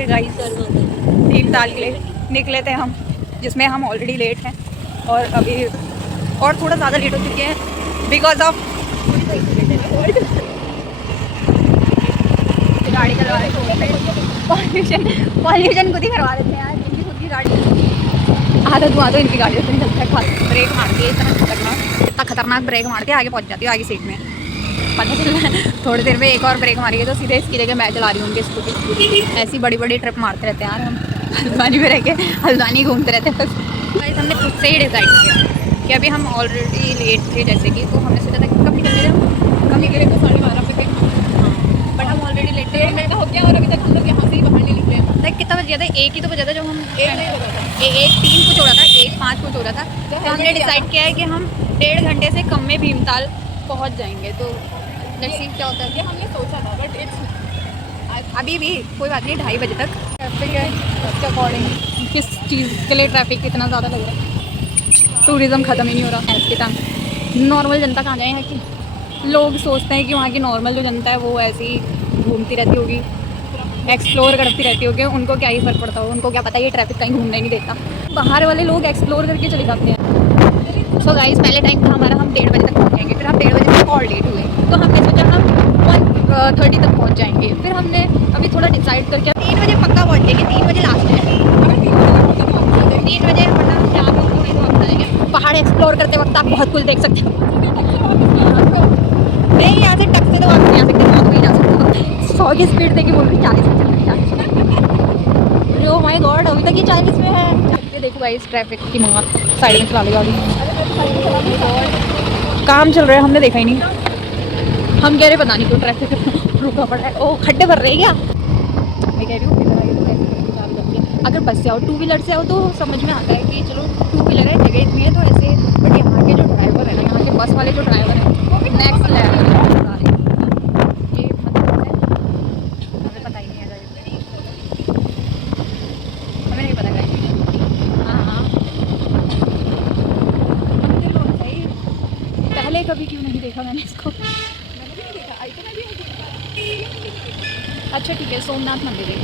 है गाइस, भीमताल के लिए निकले थे हम, जिसमें हम ऑलरेडी लेट हैं और अभी और थोड़ा ज़्यादा लेट हो चुके हैं बिकॉज ऑफ गाड़ी चलवा रहे पॉल्यूशन खुद ही करवा देते हैं यार, इनकी खुद की गाड़ी। आधा धुआं तो इनकी गाड़ी से निकलता है। खाली ब्रेक मारती है इतना खतरनाक ब्रेक मारती है, आगे पहुंच जाती है आगे सीट में। पता चल रहा है थोड़ी देर में एक और ब्रेक मारेगी तो सीधे इसकी जगह मैं चला रही हूँ उनकी स्कूटी। ऐसी बड़ी बड़ी ट्रिप मारते रहते हैं यार हम, हल्द्वानी में रह के हल्द्वानी घूमते रहते हैं बस। हमने खुद से ही डिसाइड किया कि अभी हम ऑलरेडी लेट थे जैसे कि, तो हमने सोचा था कि कब निकल रहे हम, कब निकले तो 12:30 बजे। बट हम ऑलरेडी लेट थे, 1 घंटा हो गया और अभी तक हम लोग यहाँ से ही बाहर नहीं निकले। लाइक कितना बज गया था? 1 ही तो बजा था जब हम 1:03 कुछ हो रहा था, 1:05 कुछ हो रहा था। तो हमने डिसाइड किया है कि हम 1.5 घंटे से कम में भीमताल पहुँच जाएंगे। तो लेट्स सी क्या होता है। ये हमने सोचा था बट इट्स अभी भी कोई बात नहीं, 2:30 बजे तक ट्रैफिक है। उसके अकॉर्डिंग किस चीज़ के लिए ट्रैफिक इतना ज़्यादा लग रहा है? टूरिज़्म ख़त्म ही नहीं हो रहा है इसके टाइम। नॉर्मल जनता कहाँ जाए है कि लोग सोचते हैं कि वहाँ की नॉर्मल जो जनता है वो ऐसी ही घूमती रहती होगी, एक्सप्लोर करती रहती होगी, उनको क्या ही फ़र्क पड़ता होगा, उनको क्या पता ये ट्रैफिक कहीं घूमने नहीं देता। बाहर वाले लोग एक्सप्लोर करके चले जाते हैं। सो गाइस, पहले टाइम था हमारा, हम 1:30 बजे तक पहुँच जाएंगे, फिर हम 1:30 बजे तक और लेट हुए तो हमने सोचा हम 1:30 तक पहुँच जाएंगे। फिर हमने अभी थोड़ा डिसाइड करके 3 बजे पक्का पहुँच जाएंगे, 3 बजे लास्ट है। 3 बजे मतलब जहाँ पे होंगे तो हम जाएंगे। पहाड़ एक्सप्लोर करते वक्त आप बहुत कुछ देख सकते हो। नहीं, यहाँ से टक से तो आप नहीं आ सकते, वहाँ तो नहीं जा सकते। 100 की स्पीड देखी बोल रही, 40 में चल रही है। ओह माय गॉड, अभी तक ये 40 में है। ये देखो भाई, इस ट्रैफिक की मार साइड में चला ली गाड़ी। काम चल रहा है, हमने देखा ही नहीं। हम कह रहे पता नहीं क्यों ट्रैफिक रुका पड़ा है। ओ खड्डे भर रहे हैं क्या? मैं कह रही हूँ अगर बस से आओ, 2 व्हीलर से आओ तो समझ में आता है कि चलो 2 व्हीलर है, जगह इतनी है तो ऐसे। बट यहाँ के जो ड्राइवर है ना, यहाँ के बस वाले जो ड्राइवर हैं वो भी नेक्स्ट लेवल है। ये मतलब है, हमें पता ही नहीं है, हमें नहीं पता गाइस। हाँ, सही। पहले कभी क्यों नहीं देखा मैंने इसको? अच्छा ठीक है, सोमनाथ मंदिर है।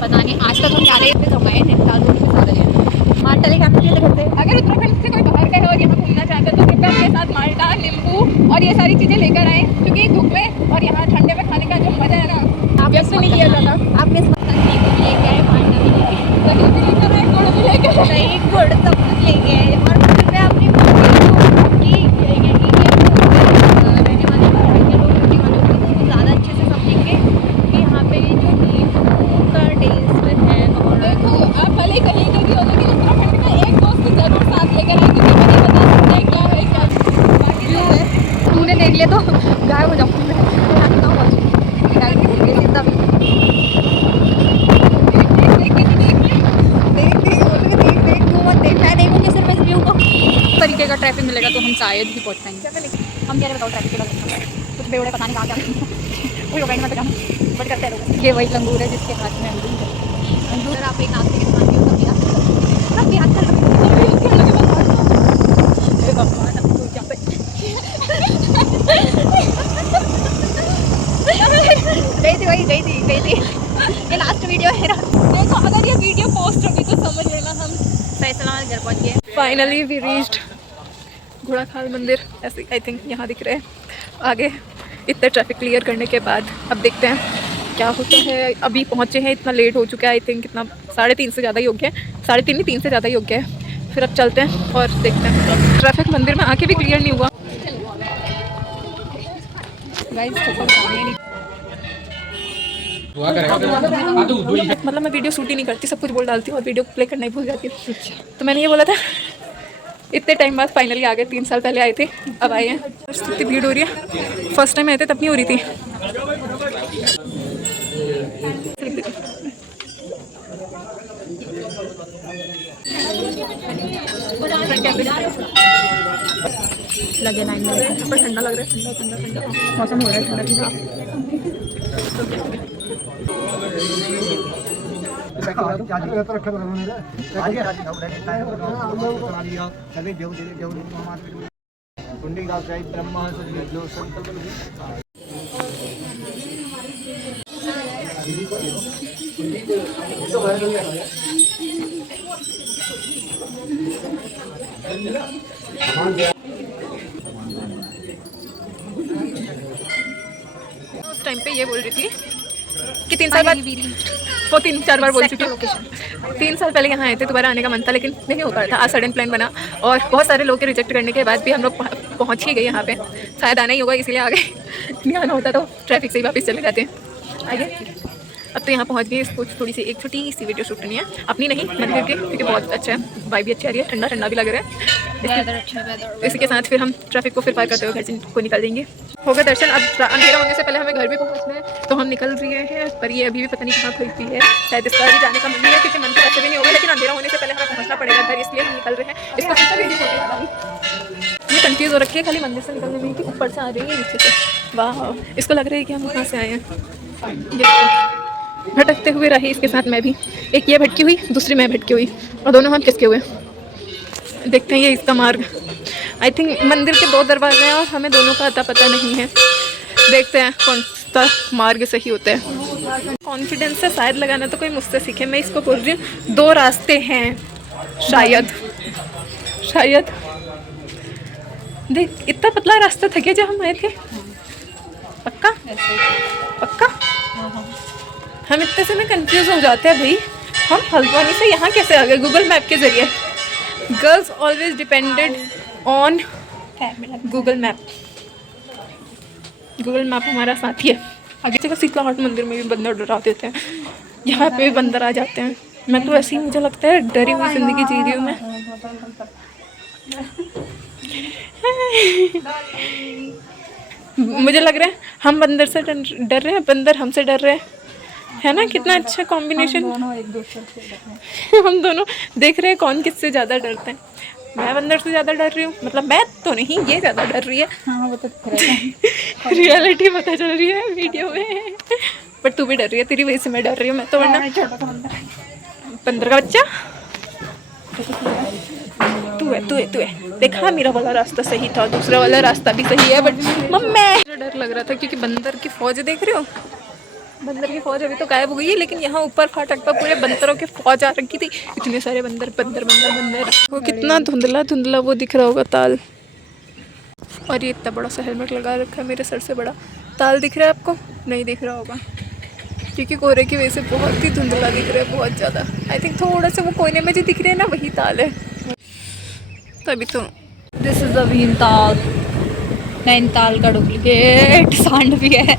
पता नहीं, आज तक हम जा रहे हैं तो हमारे नैनीताल रोड पे सारे हैं। माल्टा लेके आना चाहिए घर से। अगर उत्तराखंड से कोई बाहर गए और यहाँ घूमना चाहते हैं तो कृपया अपने साथ माल्टा, नींबू और ये सारी चीज़ें लेकर आएँ, क्योंकि धूप में और यहाँ ठंडे में खाने का जो मज़ा है ना, आप मिस नहीं किया जाता। आप मिस मत करना। नींबू भी लेके आए, माल्टा भी लेके आए, दही भी लेकर आए, गुड़ भी लेकर आए, दही गुड़ सब कुछ लेके आए। और कृपया अपनी रहने वाले लोग ज़्यादा अच्छे से समझेंगे कि यहाँ पे जो नींबू का टेस्ट है। और देखो, आप भले कहीं के भी हो, लेकिन उत्तराखंड में एक दोस्त जरूर साथ लेकर आए, क्योंकि मुझे बता सकते हैं क्या है क्या। तूने देख लिया तो गायब हो जाऊँ तरीके का ट्रैफिक मिलेगा तो हम शायद ही पहुँच पाएंगे। हम क्या बताओ ट्रैफिक का कुछ बेवड़े पता नहीं कहाँ क्या कोई होगा मत जाना, बट करते हैं। ये वही लंगूर है जिसके हाथ में अंगूर। आप एक नाश्ते की दुकान गई थी। ये लास्ट वीडियो है ना, देखो अगर ये वीडियो पोस्ट होगी तो समझ लेना हम सही सलामत घर पहुँच गए। फाइनली वी रीच्ड घोड़ाखाल मंदिर। ऐसे आई थिंक यहाँ दिख रहे हैं आगे। इतने ट्रैफिक क्लियर करने के बाद अब देखते हैं क्या होता है। अभी पहुँचे हैं, इतना लेट हो चुका है। आई थिंक इतना 3:30 से ज़्यादा ही हो गया है, 3:30 नहीं 3 से ज़्यादा ही हो गया है। फिर अब चलते हैं और देखते हैं। ट्रैफिक मंदिर में आके भी क्लियर नहीं हुआ गाइस। मतलब मैं वीडियो शूट ही नहीं करती, सब कुछ बोल डालती हूँ और वीडियो प्ले करना ही भूल जाती हूँ। तो मैंने ये बोला था, इतने टाइम बाद फाइनली आ गए। 3 साल पहले आए थे, अब आए हैं। इतनी भीड़ हो रही है, फर्स्ट टाइम आए थे तब नहीं हो रही थी। लगे लाइन में, पर ठंडा लग रहा है, ठंडा मौसम हो रहा है ठंडा। उस टाइम पे ये बोल रही थी कि 3 साल बाद, वो 3-4 बार बोल चुकी है। 3 साल पहले यहाँ आए थे, दोबारा आने का मन था लेकिन नहीं हो पा रहा था। आज सडन प्लान बना और बहुत सारे लोग के रिजेक्ट करने के बाद भी हम लोग पहुँच ही गए यहाँ पे। शायद आना ही होगा इसलिए आ गए, नहीं आना होता तो ट्रैफिक से ही वापस चले जाते हैं। आइए अब तो यहाँ पहुँच गए। इसको थोड़ी सी एक छोटी सी वीडियो शूट करनी है, अपनी नहीं मंदिर की, क्योंकि बहुत अच्छा है, वाइब भी अच्छी आ रही है, ठंडा ठंडा भी लग रहा है। इसी के साथ फिर हम ट्रैफिक को फिर पार करते हुए घर को निकल देंगे। होगा दर्शन। अब अंधेरा होने से पहले हमें घर भी पहुँचना है, तो हम निकल रहे हैं। पर ये अभी भी पता नहीं कहाँ खुलती है, शायद इस बार भी जाने का मन नहीं है क्योंकि मन तो ऐसे भी नहीं होगा, लेकिन अंधेरा होने से पहले हमें पहुँचना पड़ेगा घर, इसलिए हम निकल रहे हैं। इसको ये कंफ्यूज हो रखी है खाली मंदिर से निकलने में कि ऊपर से आ रही है नीचे से। वाह, इसको लग रहा है कि हम कहाँ से आए हैं। भटकते हुए रही इसके साथ मैं भी, एक ये भटकी हुई, दूसरी मैं भटकी हुई, और दोनों हम किसके हुए। देखते हैं ये इसका मार्ग। आई थिंक मंदिर के 2 दरवाजे हैं और हमें दोनों का अता पता नहीं है। देखते हैं कौन सा मार्ग सही होता है। कॉन्फिडेंस से शायद लगाना तो कोई मुझसे सीखे, मैं इसको बोल रही हूँ 2 रास्ते हैं शायद। शायद देख, इतना पतला रास्ता था क्या जब हम आए थे? पक्का पक्का हम इतने से में कंफ्यूज हो जाते हैं भाई। हम हल्द्वानी से यहाँ कैसे आ गए गूगल मैप के जरिए? Girls always depended on Google map. Google map हमारा साथी है। आगे जगह शीतला घाट मंदिर में भी बंदर डरा देते हैं, यहाँ पे भी बंदर आ जाते हैं। मैं तो ऐसे ही, मुझे लगता है डरी हुई जिंदगी जी रही हूँ मैं। मुझे लग रहा है हम बंदर से डर रहे हैं, बंदर हमसे डर रहे हैं, है ना? कितना अच्छा कॉम्बिनेशन। हम दोनों देख रहे हैं कौन किससे ज़्यादा डरते हैं। मैं बंदर से ज़्यादा डर रही हूँ, मतलब मैं तो नहीं, ये ज़्यादा डर रही है। हाँ, वो तो रियलिटी पता चल रही है वीडियो में। पर तू भी डर रही है, तेरी वजह से मैं डर रही हूँ। मैं तो वरना बंदर का बच्चा तू है। देखा, मेरा वाला रास्ता सही था, दूसरा वाला रास्ता भी सही है, बट मुझे डर लग रहा था क्योंकि बंदर की फौज देख रहे हो। बंदर की फौज अभी तो गायब हो गई है, लेकिन यहाँ ऊपर फाटक पर पूरे बंदरों की फौज आ रखी थी। इतने सारे बंदर बंदर बंदर बंदर। वो कितना धुंधला धुंधला वो दिख रहा होगा ताल। और ये इतना बड़ा सा हेलमेट लगा रखा है, मेरे सर से बड़ा। ताल दिख रहा है आपको? नहीं दिख रहा होगा क्योंकि कोहरे की वजह से बहुत ही धुंधला दिख रहा है, बहुत ज़्यादा। आई थिंक थोड़ा सा वो कोने में जो दिख रहे हैं ना, वही ताल है। तभी तो this is the Bhimtal, Nainital का डुप्लीकेट सांड भी है।